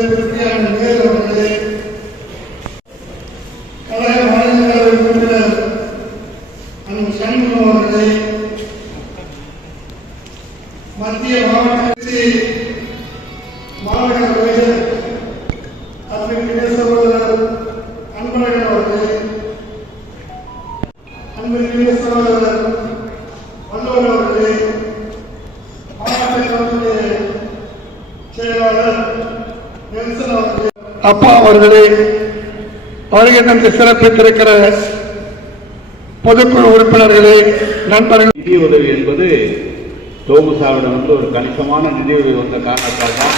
நேரு அவர்களே, கழக மாநிலங்களவை உறுப்பினர் அண்ணன் சண்முகம் அவர்களே, மத்திய மாவட்ட அமைச்சர் அன்பிற்குரிய சகோதரர் அன்பழகன் அவர்களே, அன்பிற்குரிய சகோதரர் வல்லவர் அவர்களே, மாவட்ட கமிட்டி செயலாளர் நெல்சன் அவர்களே, அப்பா அவர்களே, வருகை தந்து சிறப்பித்திருக்கிற பொதுக்குழு உறுப்பினர்களே, நண்பர்கள். நிதி உதவி என்பது தோமுசாவிடம் ஒரு கணிசமான நிதி உதவி வந்த காரணத்தால் தான்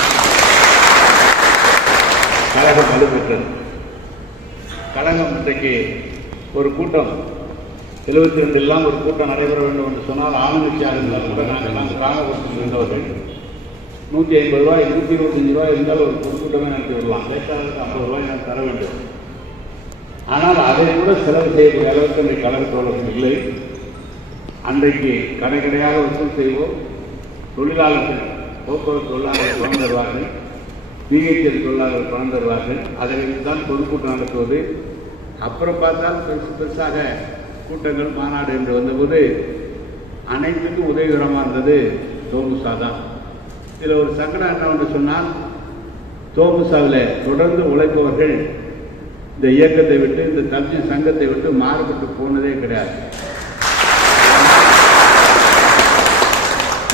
கழகம் வலுப்பெற்றது. கழகம் இன்றைக்கு ஒரு கூட்டம் 72 ஒரு கூட்டம் நடைபெற வேண்டும் என்று சொன்னால் ஆளுங்கட்சியாக இருந்தால் கூட நாங்கள் கிராமப்புறத்தில் இருந்தவர்கள் 150 ரூபாய் 125 ரூபாய் இருந்தால் ஒரு பொதுக்கூட்டமே நடத்தி விடலாம். லேட்டாளருக்கு 50 ரூபாய் நான் தர வேண்டும். ஆனால் அதை கூட செலவு செய்யக்கூடிய அளவுக்கு அன்றைக்கு கழக தோழர்கள் இல்லை. அன்றைக்கு கடைக்கடையாக வசூல் செய்வோம். தொழிலாளர்கள், போக்குவரத்து தொழிலாளர்கள் பணம் தருவார்கள், பிஹெச்எல் தொழிலாளர்கள் பணம் தருவார்கள். அதை தான் பொதுக்கூட்டம் நடத்துவது. அப்புறம் பார்த்தால் பெருசாக கூட்டங்கள் மாநாடு என்று வந்தபோது அனைத்துக்கும் உதவிகரமாக இருந்தது தோமுசா தான். இதில் ஒரு சங்கடம் என்னவென்று சொன்னால், தோமுசாவில் தொடர்ந்து உழைப்பவர்கள் இந்த இயக்கத்தை விட்டு, இந்த தமிழ் சங்கத்தை விட்டு மாறுபட்டு போனதே கிடையாது.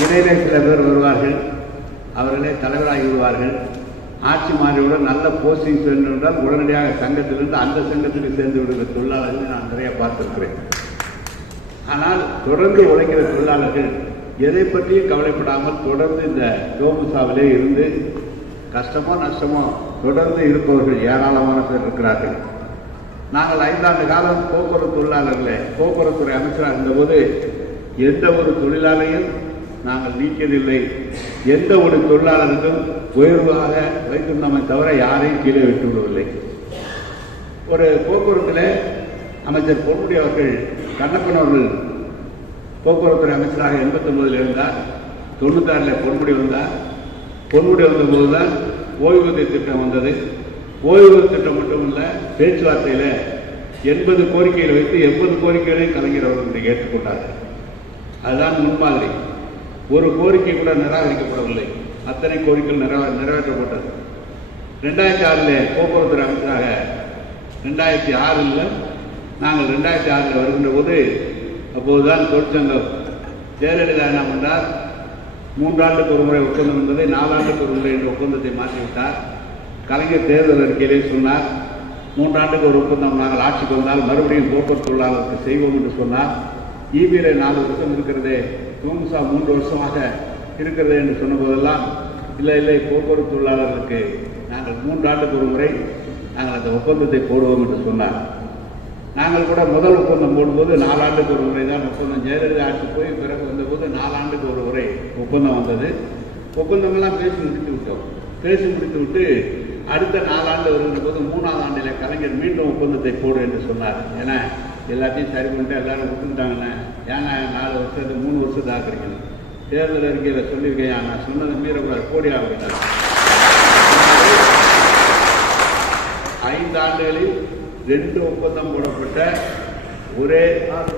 இடையிலே சில பேர் வருவார்கள், அவர்களே தலைவராகி விடுவார்கள். ஆட்சி மாறியுடன் நல்ல போஸ்டிங் சென்றால் உடனடியாக சங்கத்திலிருந்து அந்த சங்கத்துக்கு சேர்ந்து விடுகிற தொழிலாளர்களை நான் நிறைய பார்த்திருக்கிறேன். ஆனால் தொடர்ந்து உழைக்கிற தொழிலாளர்கள் எதை பற்றியும் கவலைப்படாமல் தொடர்ந்து இந்த தோமுசாவிலே இருந்து கஷ்டமோ நஷ்டமோ தொடர்ந்து இருப்பவர்கள் ஏராளமான பேர் இருக்கிறார்கள். நாங்கள் 5 ஆண்டு காலம் போக்குவரத்து தொழிலாளர்களே போக்குவரத்துறை அமைச்சராக இருந்தபோது எந்த ஒரு தொழிலாளையும் நாங்கள் நீக்கியதில்லை. எந்த ஒரு தொழிலாளருக்கும் உயர்வாக வைத்திருந்தோமே தவிர யாரையும் கீழே விட்டு விடவில்லை. ஒரு போக்குவரத்தில் அமைச்சர் பொன்முடி அவர்கள், கண்ணப்பன் அவர்கள் போக்குவரத்துறை அமைச்சராக 89 இருந்தார். 96 பொன்முடி வந்தார். பொன்முடி வந்தபோது தான் ஓய்வூதிய திட்டம் வந்தது. ஓய்வூதிய திட்டம் மட்டுமல்ல, பேச்சுவார்த்தையில் 80 கோரிக்கைகளை வைத்து 80 கோரிக்கைகளையும் கலைஞர் அவர்கள் ஏற்றுக்கொண்டார்கள். அதுதான் முன்மாதிரி. ஒரு கோரிக்கை கூட நிராகரிக்கப்படவில்லை. அத்தனை கோரிக்கைகள் நிறைவேற்றப்பட்டது. 2006 போக்குவரத்து அமைச்சராக 2006 நாங்கள் 2006 வருகின்ற போது, அப்போதுதான் தொழிற்சங்கம் ஜெயலலிதா என்ன பண்ணார், 3 ஆண்டுக்கு ஒரு முறை ஒப்பந்தம் இருந்ததை 4 ஆண்டுக்கு ஒரு முறை என்ற ஒப்பந்தத்தை மாற்றிவிட்டார். கலைஞர் தேர்தல் அறிக்கையிலே சொன்னார், 3 ஆண்டுக்கு ஒரு ஒப்பந்தம் நாங்கள் ஆட்சிக்கு வந்தால் மறுபடியும் போக்குவரத்து தொழிலாளருக்கு செய்வோம் என்று சொன்னார். ஈபியிலே 4 வருஷம் இருக்கிறதே, தோமுசா 3 வருஷமாக இருக்கிறது என்று சொன்ன போதெல்லாம் இல்லை போக்குவரத்து தொழிலாளர்களுக்கு நாங்கள் 3 ஆண்டுக்கு ஒரு முறை நாங்கள் அந்த ஒப்பந்தத்தை போடுவோம் என்று சொன்னார். நாங்கள் கூட முதல் ஒப்பந்தம் போடும்போது 4 ஆண்டுக்கு ஒரு முறை தான் ஒப்பந்தம். ஜெயலலிதா ஆட்சி போய் பிறகு வந்தபோது 4 ஆண்டுக்கு ஒரு முறை ஒப்பந்தம் வந்தது. ஒப்பந்தமெல்லாம் பேசி முடித்து விட்டோம். பேசி முடித்து விட்டு அடுத்த 4 ஆண்டு வருகின்ற போது 3ஆவது ஆண்டில் கலைஞர் மீண்டும் ஒப்பந்தத்தை போடு என்று சொன்னார். ஏன்னா எல்லாத்தையும் சரி பண்ணிட்டு எல்லாரும் விட்டுக்கிட்டாங்கண்ணே, ஏன்னா 4 வருஷத்துக்கு 3 வருஷத்தை ஆக்குறீங்க, தேர்தல் அறிக்கையில் சொல்லியிருக்கேன், நான் சொன்னதை மீறக்கூடாது, போடி ஆகிட்டாங்க. 5 ஆண்டுகளில் 2 ஒப்பந்தம் போடப்பட்ட ஒரே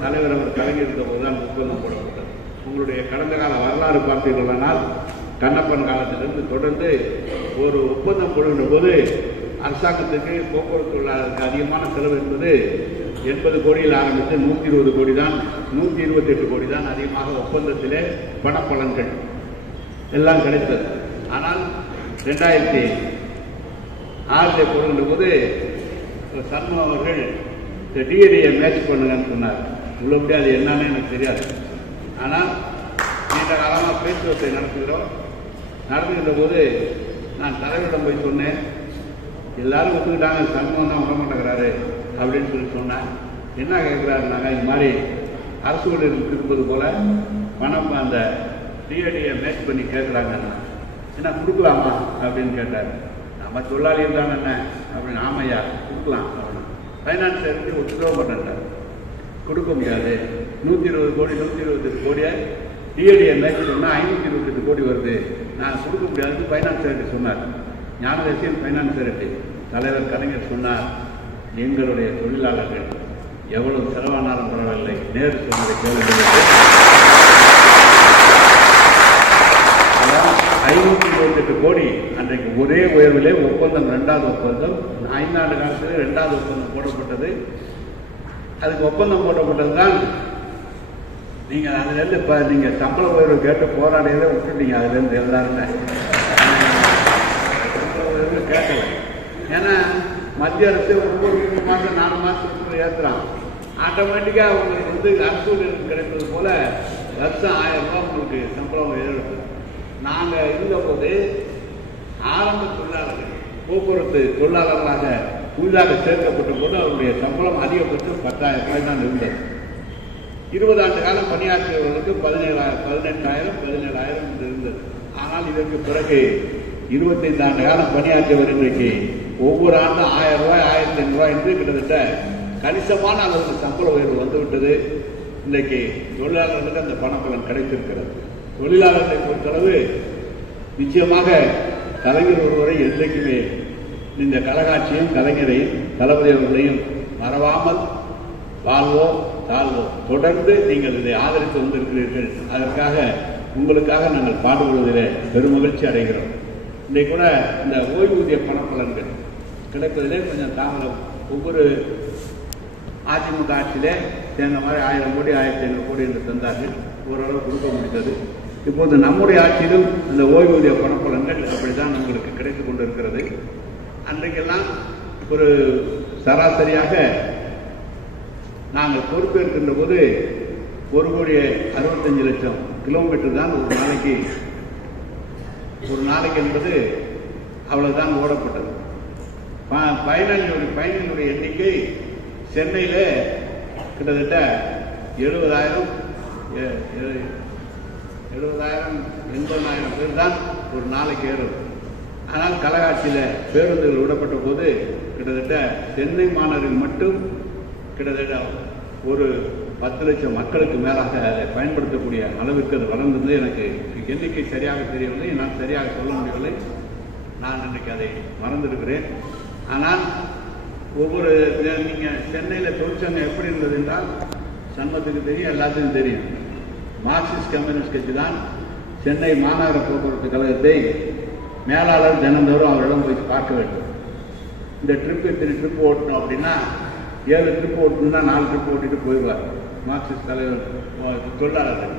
தலைவர் அவர் கலைஞர் இருந்த போதுதான் ஒப்பந்தம் போடப்பட்டது. உங்களுடைய கடந்த கால வரலாறு பார்த்தீர்களானால் கண்ணப்பன் காலத்திலிருந்து தொடர்ந்து ஒரு ஒப்பந்தம் போடுகின்ற போது அரசாங்கத்துக்கு போக்குவரத்து தொழிலாளருக்கு அதிகமான செலவு என்பது 80 கோடியில் ஆரம்பித்து 120 கோடி தான், 128 கோடி தான் அதிகமாக ஒப்பந்தத்திலே பணப்பலன்கள் எல்லாம் கிடைத்தது. ஆனால் 2006 போடுகின்ற போது சண்முகம் அவர்கள் டிஏடியை மேட்ச் பண்ணுங்கன்னு சொன்னார். இவ்வளோ முடியாது, என்னன்னு எனக்கு தெரியாது. ஆனால் நீண்ட காலமாக பேச்சுவார்த்தை நடத்துகின்ற போது நான் தலைவரிடம் போய் சொன்னேன், எல்லாரும் ஒத்துக்கிட்டாங்க, சண்முகம் தான் விடமாட்டேங்கிறாரு அப்படின்னு சொல்லி சொன்னேன். என்ன கேட்குறாருனாங்க, இது மாதிரி அரசு ஊழியர்கள் இருக்கும்போது போல பணம் அந்த டிஏடியை மேட்ச் பண்ணி கேட்குறாங்க, என்ன கொடுக்கலாமா அப்படின்னு கேட்டார். நம்ம தொழிலாளிகள் தான் என்ன அப்படின்னு. ஆமையா கொடுக்கலாம். ஃபைனான்ஸ் எடுத்து ஒத்துக்கவே மாட்டேன்ட்டார். கொடுக்க முடியாது, 120 கோடி 128 கோடியை டிஏடியை மேட்ச் சொன்னால் 528 கோடி வருது, நான் கொடுக்க முடியாதுன்னு ஃபைனான்ஸ் எடுத்து சொன்னார். ஞானதேசியன் ஃபைனான்சியரிட்டி தலைவர் கலைஞர் சொன்னார், எங்களுடைய தொழிலாளர்கள் எவ்வளவு செலவானாலும் பரவாயில்லை, நேரு சொன்னதை கேளுங்கள். 528 கோடி அன்றைக்கு ஒரே உயர்விலே ஒப்பந்தம், 2வது ஒப்பந்தம் 5 ஆண்டு காலத்தில் 2வது ஒப்பந்தம் போடப்பட்டது. அதுக்கு ஒப்பந்தம் போடப்பட்டது தான். நீங்கள் அதுலேருந்து இப்போ நீங்கள் சம்பள உயர்வு கேட்டு போராடியதை விட்டுட்டீங்க. அதுலேருந்து எல்லாருமே சம்பள உயர்வு கேட்கல. ஏன்னா மத்திய அரசு ஒவ்வொரு 3 மாதம் 4 மாதத்துக்கு ஏற்றுறான். ஆட்டோமேட்டிக்காக அவங்களுக்கு வந்து அரசு கிடைப்பது போல வருஷம் 1000 ரூபா உங்களுக்கு சம்பளம் உயர்வு. நாங்கள் இருந்தபோது ஆரம்ப தொழிலாளர்கள் போக்குவரத்து தொழிலாளர்களாக புதிதாக சேர்க்கப்பட்ட போது அவருடைய சம்பளம் அதிகபட்சம் 10,000 ரூபாய் தான் இருந்தது. 20 ஆண்டு காலம் பணியாற்றியவர்களுக்கு 17,000 இருந்தது. ஆனால் இதற்கு பிறகு 25 ஆண்டு காலம் பணியாற்றியவர் இன்றைக்கு ஒவ்வொரு ஆண்டும் 1000 ரூபாய் 1500 ரூபாய் என்று கிட்டத்தட்ட கணிசமான அளவுக்கு சம்பள உயர்வு வந்துவிட்டது. இன்றைக்கு தொழிலாளர்களுக்கு அந்த பணப்பலன் கிடைத்திருக்கிறது. தொழிலாளர்களை பொறுத்தளவு நிச்சயமாக கலைஞர் ஒருவரை என்றைக்குமே இந்த கலகாட்சியும் கலைஞரையும் தளபதி அவர்களையும் மறவாமல் வாழ்வோம் தாழ்வோம். தொடர்ந்து நீங்கள் இதை ஆதரித்து வந்திருக்கிறீர்கள். அதற்காக உங்களுக்காக நாங்கள் பாடுபடுவதிலே பெருமகிழ்ச்சி அடைகிறோம். இன்றைக்கு கூட இந்த ஓய்வூதிய பணப்பலன்கள் கிடைப்பதிலே கொஞ்சம் தாமதம். ஒவ்வொரு அதிமுக ஆட்சியிலே சேர்ந்த மாதிரி 1000 கோடி 1500 கோடி என்று தந்தார்கள். ஓரளவு கொடுக்க முடிந்தது. இப்போது நம்முடைய ஆட்சியிலும் அந்த ஓய்வூதிய பணப்பலன்கள் அப்படித்தான் உங்களுக்கு கிடைத்துக் கொண்டிருக்கிறது. அன்றைக்கெல்லாம் ஒரு சராசரியாக நாங்கள் பொறுப்பேற்கின்ற போது 1,65,00,000 கிலோமீட்டர் தான் ஒரு நாளைக்கு என்பது அவ்வளவுதான் ஓடப்பட்டது. பயணிகளுடைய எண்ணிக்கை சென்னையில் கிட்டத்தட்ட 70,000 80,000 பேர் தான் ஒரு நாளைக்கு ஏறும். ஆனால் கலகாட்சியில் பேருந்துகள் விடப்பட்ட போது கிட்டத்தட்ட சென்னை மாநகரில் மட்டும் கிட்டத்தட்ட ஒரு 10 லட்சம் மக்களுக்கு மேலாக அதை பயன்படுத்தக்கூடிய அளவிற்கு அது வளர்ந்தது. எனக்கு எண்ணிக்கை சரியாக தெரியவில்லை, நான் சரியாக சொல்ல முடியவில்லை. நான் இன்றைக்கு அதை மறந்திருக்கிறேன். ஆனால் ஒவ்வொரு நீங்கள் சென்னையில் தொழிற்சங்கம் எப்படி இருந்தது என்றால் சங்கத்துக்கு தெரியும், எல்லாத்துக்கும் தெரியும். மார்க்சிஸ்ட் கம்யூனிஸ்ட் கட்சி தான் சென்னை மாநகர போக்குவரத்து கழகத்தை மேலாளர் தினந்தோறும் அவரிடம் போய் பார்க்க வேண்டும். இந்த இத்தனை ட்ரிப் ஓட்டணும் அப்படின்னா 7 ட்ரிப் ஓட்டணும்னா 4 ட்ரிப் ஓட்டிட்டு போயிடுவார் மார்க்சிஸ்ட் தலைவர் தொழிலாளர்கள்.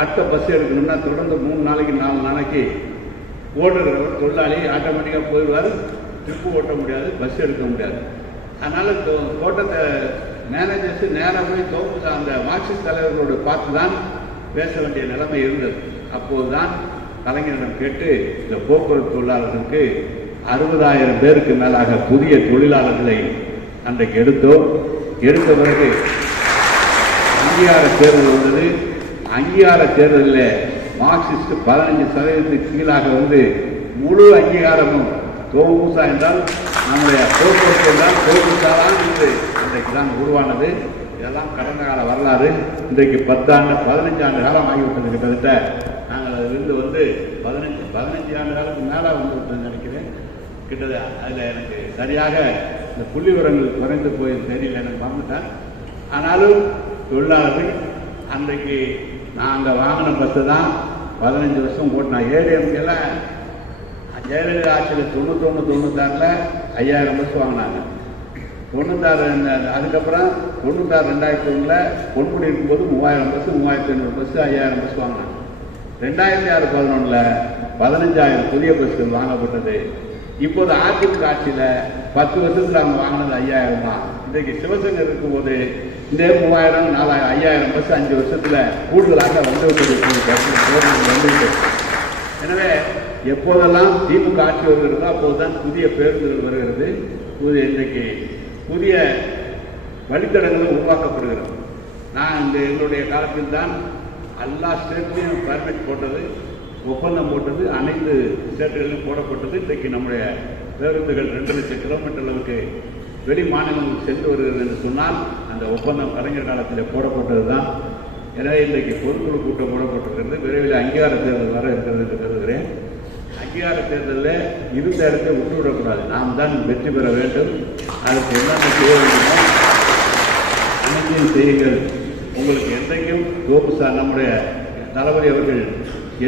அடுத்த பஸ் எடுக்கணும்னா தொடர்ந்து 3 நாளைக்கு 4 நாளைக்கு ஓடுகிறவர் தொழிலாளி ஆட்டோமேட்டிக்காக போயிடுவார். ட்ரிப்பு ஓட்ட முடியாது, பஸ் எடுக்க முடியாது. அதனால் தோட்டத்தை மேனேஜர்ஸ் நேராக போய் அந்த மார்க்சிஸ்ட் தலைவர்களோடு பார்த்து தான் பேச வேண்டிய நிலைமை இருந்தது. அப்போது தான் கலைஞரிடம் கேட்டு இந்த போக்குவரத்து தொழிலாளர்களுக்கு 60,000 பேருக்கு மேலாக புதிய தொழிலாளர்களை அன்றைக்கு எடுத்தோம். எடுத்த பிறகு அங்கீகார தேர்தல் வந்தது. அங்கீகார தேர்தலில் மார்க்சிஸ்ட் 15% கீழாக வந்து முழு அங்கீகாரமும் தோமுசா என்றால் நம்முடைய போக்குவரத்து என்றால் தோமுசாதான் என்று இன்றைக்கு தான் உருவானது. இதெல்லாம் கடந்த கால வரலாறு. இன்றைக்கு 15 ஆண்டு காலம் ஆகிவிட்டது. கிட்டத்தட்ட நாங்கள் அதிலிருந்து வந்து 15 ஆண்டு காலத்துக்கு மேலே வந்து விட்டதுன்னு நினைக்கிறேன். கிட்டத்தட்ட அதில் எனக்கு சரியாக இந்த புள்ளி விவரங்கள் குறைந்து போய் தெரியல, எனக்கு மறந்துட்டேன். ஆனாலும் தொழிலாளர்கள் அன்றைக்கு நாங்கள் வாங்கின பஸ்ஸு தான் 15 வருஷம் ஓட்டினா. ஏடிஎம்கெல்லாம் ஜெயலலிதா ஆட்சியில் 91-96 5000 பஸ் வாங்கினாங்க. 96 அதுக்கப்புறம் 96-2001 பொன்முடி இருக்கும்போது 3000 பஸ் 3500 பஸ் 5000 பஸ் வாங்கினாங்க. 2006-11 15,000 புதிய பஸ்கள் வாங்கப்பட்டது. இப்போது அதிமுக ஆட்சியில் 10 வருஷத்தில் அவங்க வாங்கினது 5000 தான். இன்றைக்கு சிவசங்கர் இருக்கும்போது இந்த 3000 4000 5000 பஸ் 5 வருஷத்தில் கூடுதலாக வந்துவிட்டது. எனவே எப்போதெல்லாம் திமுக ஆட்சி வருகிறதோ அப்போதுதான் புதிய பேருந்துகள் வருகிறது. இன்றைக்கு புதிய வழித்தடங்களும் உருவாக்கப்படுகிறது. நான் எங்களுடைய காலத்தில் தான் எல்லா ஸ்டேட்லையும் பர்மிட் போட்டது, ஒப்பந்தம் போட்டது, அனைத்து ஸ்டேட்டுகளிலும் போடப்பட்டது. இன்றைக்கு நம்முடைய பேருந்துகள் 2 லட்சம் கிலோமீட்டர் அளவுக்கு வெளி மாநிலங்களுக்கு சென்று வருகிறது என்று சொன்னால் அந்த ஒப்பந்தம் கலைஞர் காலத்தில் போடப்பட்டது தான். எனவே இன்றைக்கு பொதுக்குழு கூட்டம் போடப்பட்டிருக்கிறது. விரைவில் அங்கீகார தேர்தல் வர இருக்கிறது என்று கருதுகிறேன். அங்கீகார தேர்தலில் இருந்த இடத்தை விட்டுவிடக்கூடாது. நாம் தான் வெற்றி பெற வேண்டும். அதுக்கு என்னென்ன செய்ய வேண்டுமோ அனைத்தையும் செய்யுங்கள். உங்களுக்கு என்றைக்கும் தோப்புசா நம்முடைய தளபதி அவர்கள்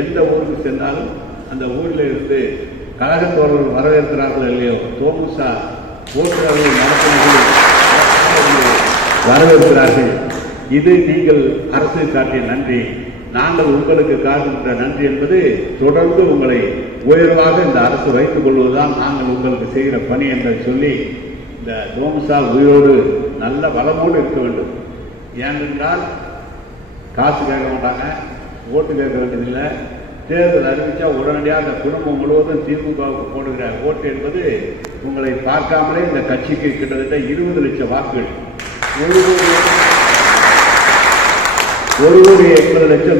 எந்த ஊருக்கு சென்றாலும் அந்த ஊரில் இருந்து கழகத்தோழர்கள் வரவேற்கிறார்கள் இல்லையோ, தோமுசா ஓட்டுநர்கள் நடத்துவதில் வரவேற்கிறார்கள். இது நீங்கள் அரசு காட்டிய நன்றி. நாங்கள் உங்களுக்கு காட்டுகின்ற நன்றி என்பது தொடர்ந்து உங்களை உயர்வாக இந்த அரசு வைத்துக் கொள்வதுதான் நாங்கள் உங்களுக்கு செய்கிற பணி என்று சொல்லி இந்த தோமுசா உயிரோடு நல்ல வளமோடு இருக்க வேண்டும். ஏனென்றால் காசு கேட்க மாட்டாங்க, ஓட்டு கேட்க வேண்டியதில்லை. தேர்தல் அறிவித்தா உடனடியாக அந்த குடும்பம் முழுவதும் திமுகவுக்கு போடுகிற ஓட்டு என்பது உங்களை பார்க்காமலே இந்த கட்சிக்கு கிட்டத்தட்ட 20 லட்சம் வாக்குகள், 1,80,00,000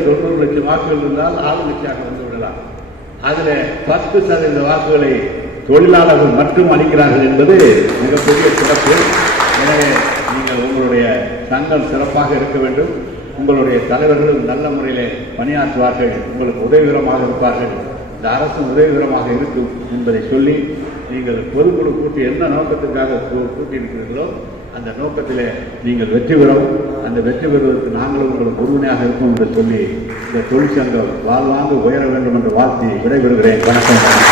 90 லட்சம் வாக்குகள் இருந்தால் ஆளுங்கட்சியாக வந்து விடலாம். அதில் 10% வாக்குகளை தொழிலாளர்கள் மட்டும் அளிக்கிறார்கள் என்பது மிகப்பெரிய சிறப்பு. எனவே நீங்கள் உங்களுடைய சங்கம் சிறப்பாக இருக்க வேண்டும். உங்களுடைய தலைவர்களும் நல்ல முறையில் பணியாற்றுவார்கள், உங்களுக்கு உதவிகரமாக இருப்பார்கள், இந்த அரசு உதவிகரமாக இருக்கும் என்பதை சொல்லி நீங்கள் பொதுக்குழு கூட்டி என்ன நோக்கத்துக்காக கூட்டியிருக்கிறீர்களோ அந்த நோக்கத்தில் நீங்கள் வெற்றி பெறும். அந்த வெற்றி பெறுவதற்கு நாங்களும் உங்களுக்கு உறுதுணையாக இருக்கும் என்று சொல்லி இந்த தொழிற்சங்கம் வாழ்வாங்க உயர வேண்டும் என்று வாழ்த்தி விடைபெறுகிறேன். வணக்கம்.